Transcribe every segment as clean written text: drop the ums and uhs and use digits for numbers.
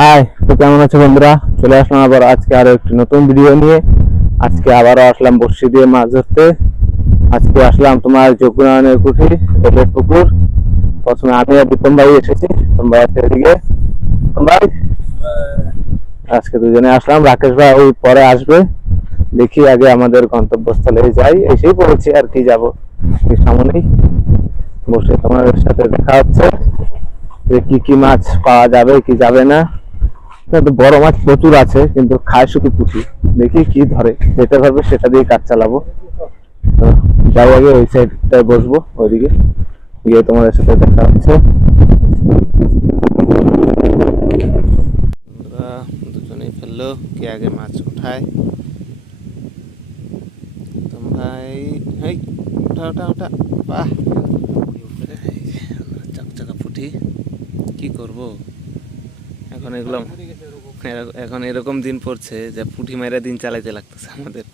High, তো কেমন আছো বন্ধুরা? চলে আসলাম আবার আজকে আরো একটি নতুন ভিডিও নিয়ে। আজকে আবারও আসলাম বড়শি দিয়ে মাছ ধরতে। আজকে আসলাম তোমার যোগনায়নের কুঠি, রেলের পুকুর। প্রথমে আমি আর বিক্রম ভাই এসেছি, বিক্রম ভাই আছে এদিকে। বিক্রম ভাই, আজকে দুজনে আসলাম, রাকেশ ভাই ওই পরে আসবে। দেখি আগে আমাদের গন্তব্যস্থলে যাই, এসেই পড়েছি আর কি, যাবো সামনেই। বসে তোমার সাথে দেখা হচ্ছে যে কি কি মাছ পাওয়া যাবে কি যাবে না। তো বড় মাছ প্রচুর আছে, কিন্তু খায় শুধু পুঁটি। দেখি কি ধরে, যেটা ধরবে সেটা দিয়ে কাজ চালাবো। তো যাই, আগে ওই সাইডটায় বসবো, ওইদিকে গিয়ে তোমাদের সাথে দেখা হচ্ছে। দুজনেই ফেললো, কে আগে মাছ উঠায়। তো ভাই, এই ওঠা ওঠা ওঠা, বাহ, চকচকা পুঁটি। কি করব এখন এগুলো? এখন এরকম দিন পড়ছে যে পুঁটি মাইরা দিন চালাইতে লাগতেছে আমাদের।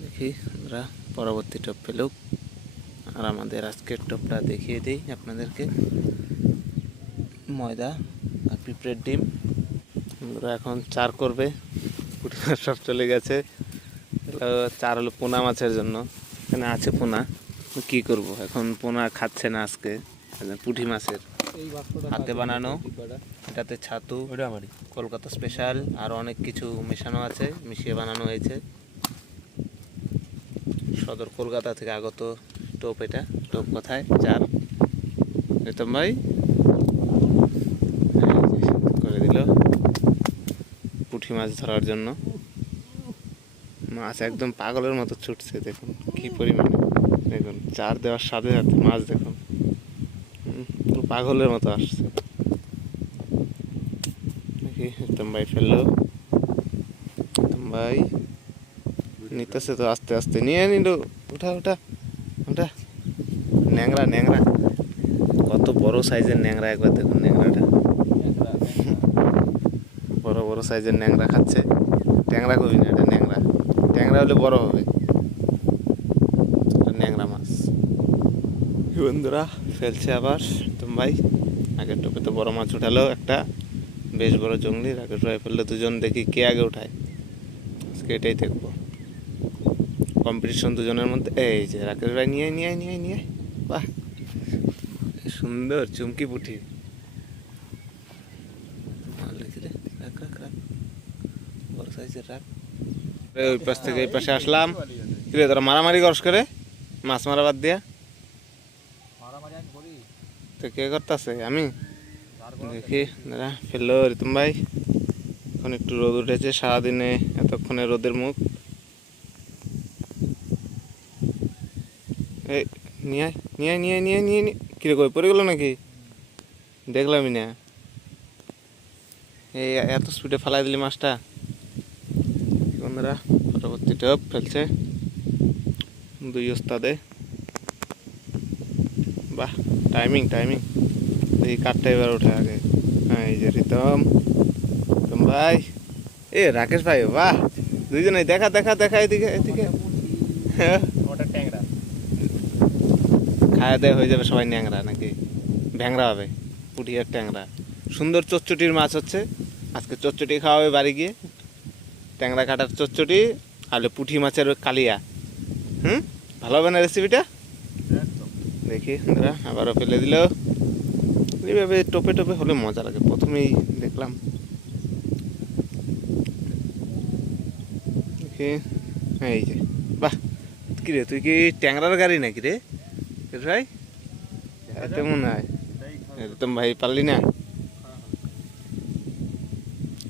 দেখি আমরা পরবর্তী টপ পেলুক। আর আমাদের আজকের টপটা দেখিয়ে দিই আপনাদেরকে। ময়দা আর পিঁপড়ের ডিম। আমরা এখন চার করবে, পুঁটি মাছ সব চলে গেছে। চার হলো পোনা মাছের জন্য, এখানে আছে পোনা। কি করব এখন, পোনা খাচ্ছে না আজকে। পুঁটি মাছের হাতে বানানো, এটাতে ছাতু, কলকাতা স্পেশাল আর অনেক কিছু মেশানো আছে, মিশিয়ে বানানো হয়েছে। সদর কলকাতা থেকে আগত টোপ। এটা টোপ কোথায়? চার। রিতম ভাই করে দিল পুঁটি মাছ ধরার জন্য। মাছ একদম পাগলের মতো ছুটছে, দেখুন কি পরিমাণে। দেখুন চার দেওয়ার সাথে সাথে মাছ দেখুন পাগলের মতো আসছে। দেখি রিতম ভাই ফেললো। রিতম ভাই নিতেছে তো, আস্তে আস্তে নিয়ে নিল। উঠা উঠা উঠা। ন্যাংরা ন্যাংরা, কত বড় সাইজের ন্যাংরা, একবার দেখুন ন্যাংরাটা। বড় বড় সাইজের ন্যাংরা খাচ্ছে। ট্যাংরা কবি না, এটা ন্যাংরা। ট্যাংরা হলে বড় হবে। ন্যাংরা মাছ বন্ধুরা ফেলছে আবার তুমি ভাই। আগের টোপে তো বড় মাছ উঠালো একটা, বেশ বড় জঙ্গলি। রাকেশ ভাই ফেললো দুজন, দেখি কে আগে উঠায়। আজকে এটাই দেখবো, কম্পিটিশন দুজনের মধ্যে। এই যে রাকেশ ভাই, নিয়ে নিয়ে নিয়ে নিয়ে, বাহ সুন্দর চুমকি পুঁটি। বড় সাইজের রাখ। ওই পাশ থেকে এই পাশে আসলাম। কিরে তোরা মারামারি করস করে মাছ মারা বাদ দিয়া? তো কে করতেছে? আমি দেখি দাঁড়া। ফেললো রিতম ভাই। এখন একটু রোদ উঠেছে, সারাদিনে এতক্ষণে রোদের মুখ। এই নিয়ে নিয়ে নিয়ে নিয়ে নিয়ে নিয়ে, কিরে কই পড়ে গেলো নাকি? দেখলামই না। এই এত স্পিডে ফেলাই দিলি মাছটা। বন্ধুরা পরবর্তী টপ ফেলছে দুই ওস্তাদে। বাহ, টাইমিং টাইমিং। দেখি কাঠটা এবার ওঠে আগে। হ্যাঁ, এই যে রিতম, রিতম ভাই, এ রাকেশ ভাই, বাহ দুইজনে দেখা দেখা দেখা, এদিকে এদিকে। খাওয়া দাওয়া হয়ে যাবে সবাই, ন্যাংরা নাকি ভ্যাংরা হবে? পুঁটি আর ট্যাংরা, সুন্দর চচ্চটির মাছ হচ্ছে আজকে। চচ্চটি খাওয়া হবে বাড়ি গিয়ে, ট্যাংরা কাটার চচ্চটি আর পুঁটি মাছের কালিয়া। ভালো হবে না রেসিপিটা? দেখি দাঁড়া, আবারও ফেলে দিল। এইভাবে টোপে টোপে হলে মজা লাগে, প্রথমেই দেখলাম। দেখি, এই যে বাহ। কিরে তুই কি ট্যাংরার গাড়ি নাকি রে ভাই? তেমন হয়। तुम भाई पाली ना,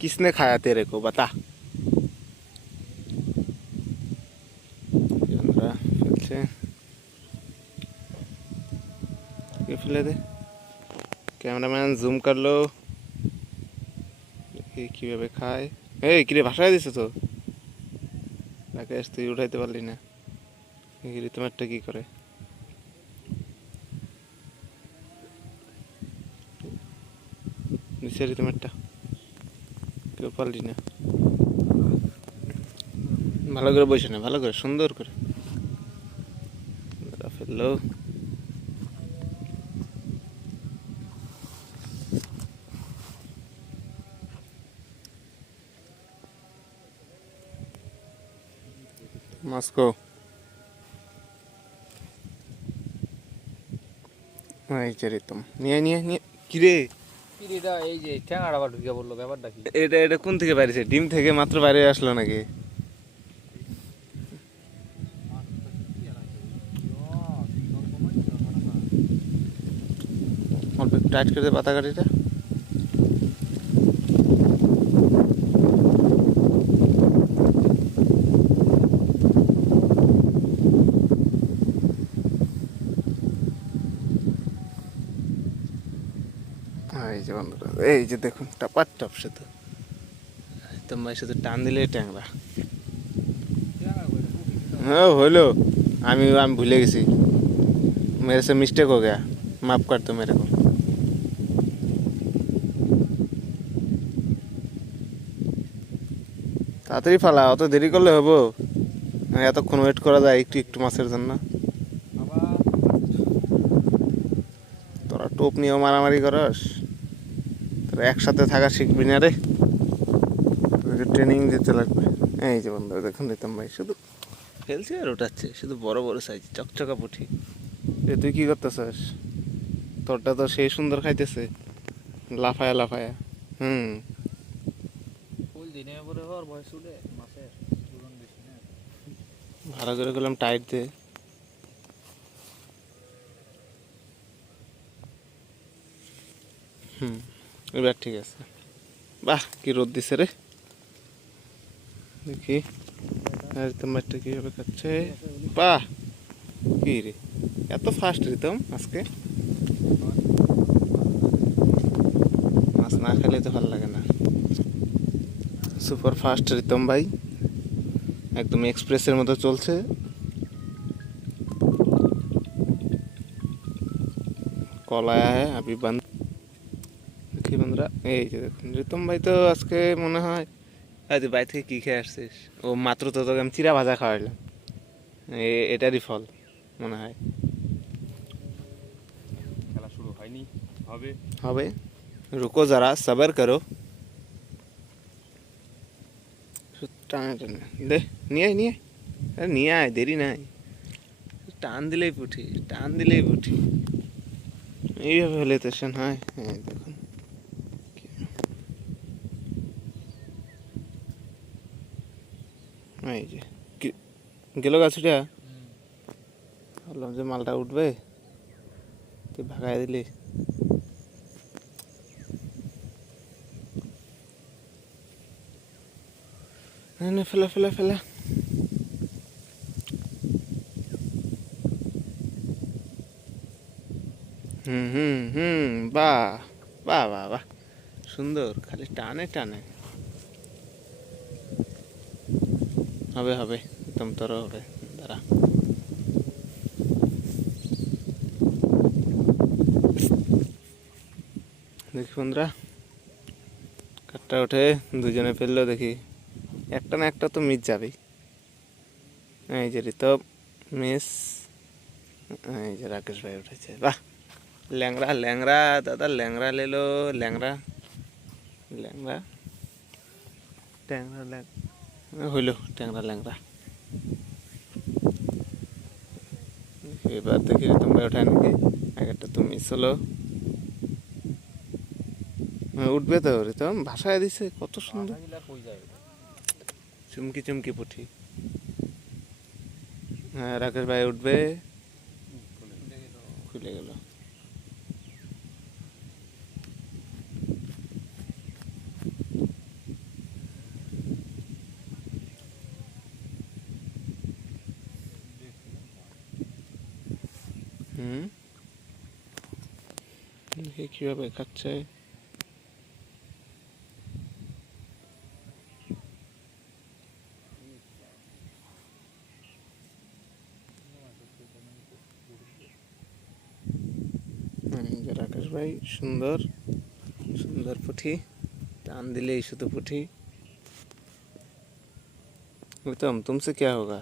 किसने खाया तेरे को बता? ফেলে দে। ক্যামেরাম্যান জুম করলো, কিভাবে খায়। এই কিরে ভাসায় দিছে তো রাকেশ, তুই উঠাইতে পারলি না। তোমারটা কি করে? নিচের তোমারটা কেউ পারলি না। ভালো করে বসে না, ভালো করে সুন্দর করে ফেললো। মস্কো এই যে রিতম নিয়ে নিয়ে নিয়ে কিরে পিড়িটা এই যে ঠ্যাঙাড়া আবার ঢুকে পড়লো, ব্যাপারটা কি? এটা এটা কোন থেকে বাইরেছে? ডিম থেকে মাত্র বাইরে আসলো নাকি? অল্প একটু টাইট করে দে পাতা কাঠিটা। এই যে বন্ধুরা, এই যে দেখুন টাপার টপ শুধু তোমার শুধু টান দিলে ট্যাংরা। হ্যাঁ হলো, আমি আমি ভুলে গেছি, मेरे से मिस्टेक हो गया, माफ कर दो मेरे को। তাড়াতাড়ি ফালা, অত দেরি করলে হবো? এতক্ষণ ওয়েট করা যায় একটু একটু মাছের জন্য? তোরা টোপ নিয়েও মারামারি করস? তোরা একসাথে থাকা শিখবি না রে, তোদেরকে ট্রেনিং দিতে লাগবে। এই যে বন্ধু দেখুন রিতম ভাই শুধু ফেলছে আর ওঠাচ্ছে, শুধু বড় বড় সাইজ চকচকা পুঁটি। এ তুই কি করতেছিস? তোরটা তো সেই সুন্দর খাইতেছে, লাফায়া লাফায়া। ফুল দিনে পরে হওয়ার বয়স উঠে মাছের ওজন বেশি না। ভালো করে করলাম টাইট দে। এবার ঠিক আছে। বাহ কি রোদ দিছে রে, দেখি রিতম মাছটা কিভাবে খাচ্ছে। বাহ কি রে, এত ফাস্ট রিতম আজকে? মাছ না খেলে তো ভালো লাগে না। সুপার ফাস্ট রিতম ভাই, একদম এক্সপ্রেসের মতো চলছে। কল আয়া হ্যাঁ अभी बंद। দেখি বন্ধুরা, এই যে দেখুন রিতম ভাই তো আজকে মনে হয়, তুই বাড়ি থেকে কী খেয়ে আসছিস? ও মাত্র তো তোকে আমি চিরা ভাজা খাওয়াইলাম, এটারই ফল মনে হয়। খেলা শুরু হয়নি, হবে হবে, রুকো যারা সবার করো। টানে টানে দে, নিয়ে আয় নিয়ে আয়, আরে নিয়ে আয়, দেরি নাই। টান দিলেই পুঠি, টান দিলেই পুঠি। এইভাবে হলে তো সেন হয়। হ্যাঁ দেখুন এই যে গেল গাছটা, ভাবলাম যে মালটা উঠবে, তুই ভাগাই দিলি। ফেলা ফেলা ফেলা। বাহ বাহ বাহ বাহ, সুন্দর, খালি টানে টানে। হবে হবে, একদম তোর হবে, দাঁড়া। দেখি বন্ধুরা, কাঠটা ওঠে, দুজনে ফেললো, দেখি একটা না একটা তো মিস যাবেই। এই যে ঋতব মিস, এই যে রাকেশ ভাই উঠেছে। বাহ, ল্যাংড়া ল্যাংড়া দাদা, ল্যাংড়া লেলো, ল্যাংড়া ল্যাংড়া ট্যাংরা হইল, ট্যাংরা ল্যাংড়া। এবার দেখি ঋতম ভাই ওঠায় নাকি, আগেরটা তো মিস হলো। উঠবে তো ঋতম, ভাষায় দিছে কত সুন্দর, চুমকি চুমকি পুঠি। হ্যাঁ রাকেশ ভাই উঠবে, খুলে গেল। দেখি কিভাবে খাচ্ছে। রাকেশ ভাই সুন্দর সুন্দর পুঁটি, টান दिले शुद्ध पुठी। उत्तम, तुमसे क्या होगा?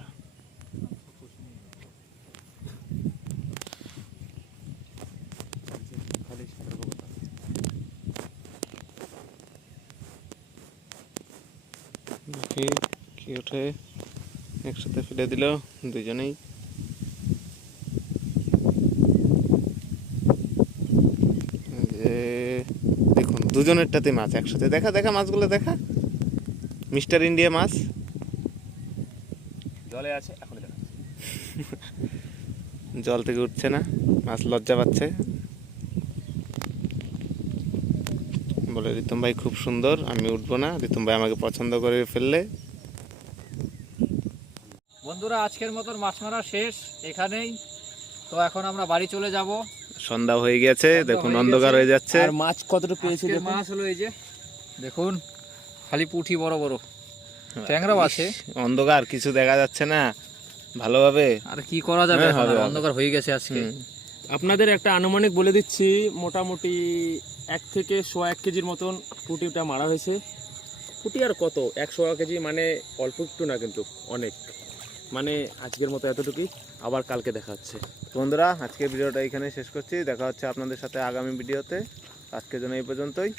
देखिए कि उठे একসাথে ফেলে দিল দুজনেই। যে দেখুন দুজনেরটাতে মাছ একসাথে। দেখা দেখা মাছগুলো দেখা, মিস্টার ইন্ডিয়া মাছ জলে আছে এখন দেখা জল থেকে উঠছে না, মাছ লজ্জা পাচ্ছে, বলে রিতম ভাই খুব সুন্দর, আমি উঠবো না, রিতম ভাই আমাকে পছন্দ করে ফেললে। বন্ধুরা আজকের মতন মাছ মারা শেষ এখানেই। তো এখন আমরা বাড়ি চলে যাব। সন্ধ্যা হয়ে গেছে, সন্ধ্যা দেখুন হয়ে অন্ধকার গেছে। হয়ে যাচ্ছে। আর মাছ কতটা পেয়েছি আজকের দেখুন। মাছ হলো এই যে দেখুন, খালি পুঁটি বড় বড়, ট্যাংরাও আছে। অন্ধকার, কিছু দেখা যাচ্ছে না ভালোভাবে। আর কি করা যাবে, হ্যাঁ, এখন আর হবে, হবে। অন্ধকার হয়ে গেছে আজকে। হুম। আপনাদের একটা আনুমানিক বলে দিচ্ছি, মোটামুটি 1 থেকে 1.1 কেজির মতন পুঁটিটা মারা হয়েছে। পুঁটি আর কত, 100 কেজি মানে অল্প একটু না, কিন্তু অনেক। মানে আজকের মতো এতটুকুই, আবার কালকে দেখা হচ্ছে। বন্ধুরা আজকে ভিডিওটা এখানে শেষ করছি, দেখা হচ্ছে আপনাদের সাথে আগামী ভিডিওতে। আজকের জন্য এই পর্যন্তই।